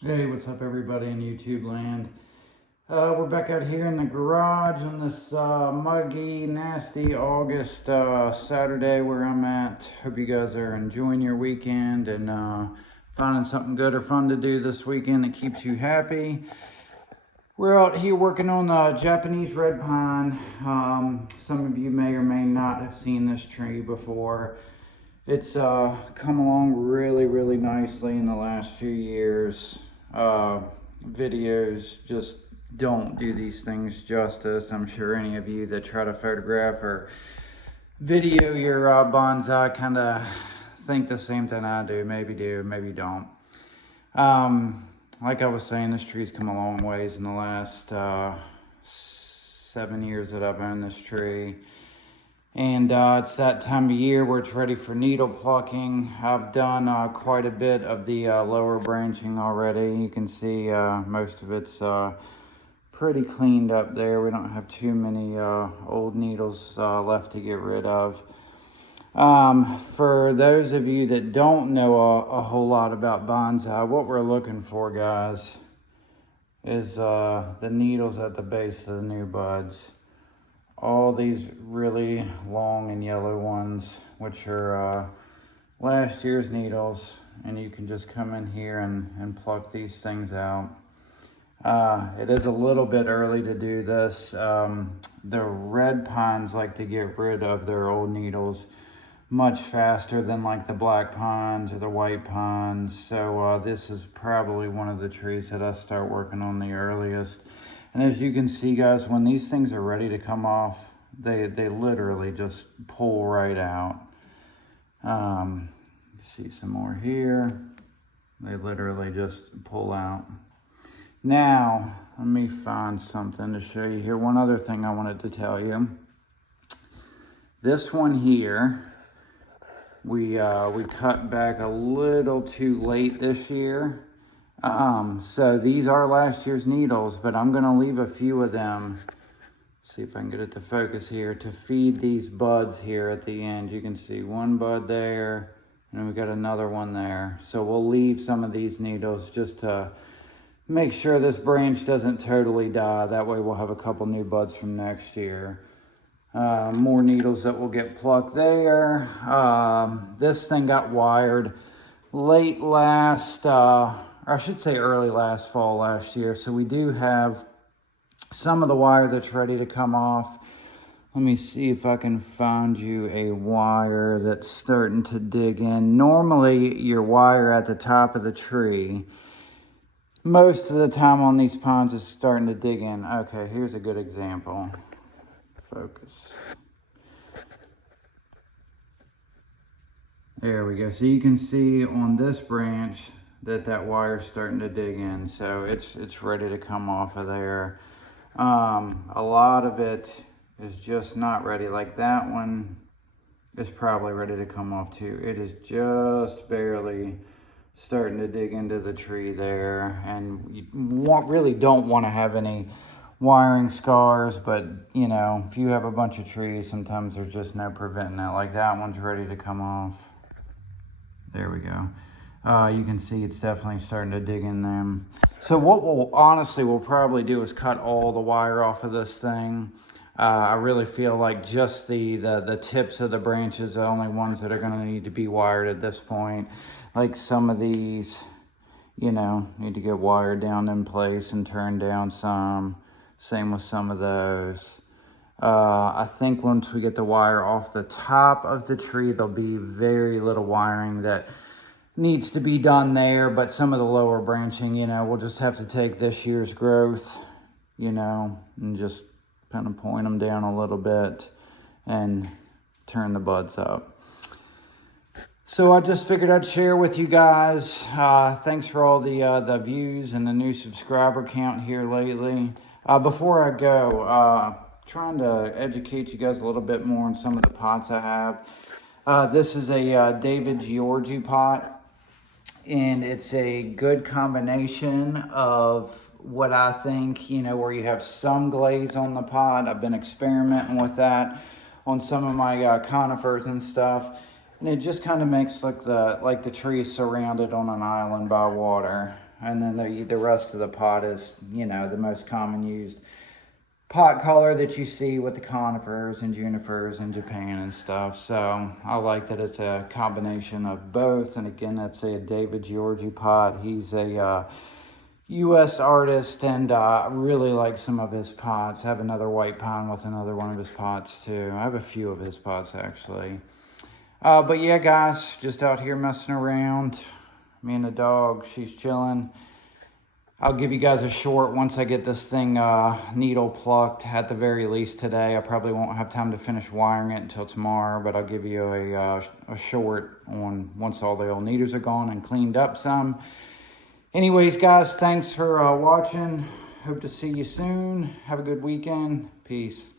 Hey, what's up everybody in YouTube land? We're back out here in the garage on this muggy, nasty August Saturday where I'm at. Hope you guys are enjoying your weekend and finding something good or fun to do this weekend that keeps you happy. We're out here working on the Japanese red pine. Some of you may or may not have seen this tree before. It's come along really nicely in the last few years. Videos just don't do these things justice. I'm sure any of you that try to photograph or video your bonsai kind of think the same thing I do. Maybe do, maybe don't. Like I was saying, this tree's come a long ways in the last 7 years that I've owned this tree. And it's that time of year where it's ready for needle plucking. I've done quite a bit of the lower branching already. You can see most of it's pretty cleaned up there. We don't have too many old needles left to get rid of. For those of you that don't know a whole lot about bonsai, what we're looking for, guys, is the needles at the base of the new buds. All these really long and yellow ones, which are last year's needles, and you can just come in here and pluck these things out. It is a little bit early to do this. The red pines like to get rid of their old needles much faster than like the black pines or the white pines. So this is probably one of the trees that I start working on the earliest. And as you can see, guys, when these things are ready to come off, they literally just pull right out. See some more here. They literally just pull out. Now, let me find something to show you here. One other thing I wanted to tell you. This one here, we cut back a little too late this year. So these are last year's needles, but I'm gonna leave a few of them. See if I can get it to focus here, to feed these buds here at the end. You can see one bud there, and we got another one there. So we'll leave some of these needles just to make sure this branch doesn't totally die. That way we'll have a couple new buds from next year. More needles that will get plucked there. This thing got wired late last, I should say early last fall last year. So we do have some of the wire that's ready to come off. Let me see if I can find you a wire that's starting to dig in. Normally your wire at the top of the tree, most of the time on these pines, is starting to dig in. Okay, here's a good example. Focus. There we go. So you can see on this branch that wire's starting to dig in. So it's ready to come off of there. A lot of it is just not ready. Like that one is probably ready to come off too. It is just barely starting to dig into the tree there. And you really don't want to have any wiring scars, but you know, if you have a bunch of trees, sometimes there's just no preventing it. Like that one's ready to come off. There we go. You can see it's definitely starting to dig in them. So what we'll probably do is cut all the wire off of this thing. I really feel like just the tips of the branches are the only ones that are going to need to be wired at this point. Like some of these, you know, need to get wired down in place and turned down some. Same with some of those. I think once we get the wire off the top of the tree, there'll be very little wiring that needs to be done there, but some of the lower branching, you know, we'll just have to take this year's growth, you know, and just kind of point them down a little bit and turn the buds up. So I just figured I'd share with you guys. Thanks for all the views and the new subscriber count here lately. Before I go, trying to educate you guys a little bit more on some of the pots I have. This is a David Giorgi pot. And it's a good combination of what I think, you know, where you have some glaze on the pot. I've been experimenting with that on some of my conifers and stuff. And it just kind of makes like the tree is surrounded on an island by water. And then the rest of the pot is, you know, the most common used pot color that you see with the conifers and junipers in Japan and stuff. So I like that it's a combination of both. And again, that's a David Georgie pot. He's a U.S. artist, and I really like some of his pots. I have another white pine with another one of his pots too. I have a few of his pots actually. But yeah, guys, just out here messing around. Me and the dog, she's chilling. I'll give you guys a short once I get this thing needle plucked, at the very least today. I probably won't have time to finish wiring it until tomorrow, but I'll give you a short on once all the old needles are gone and cleaned up some. Anyways, guys, thanks for watching. Hope to see you soon. Have a good weekend. Peace.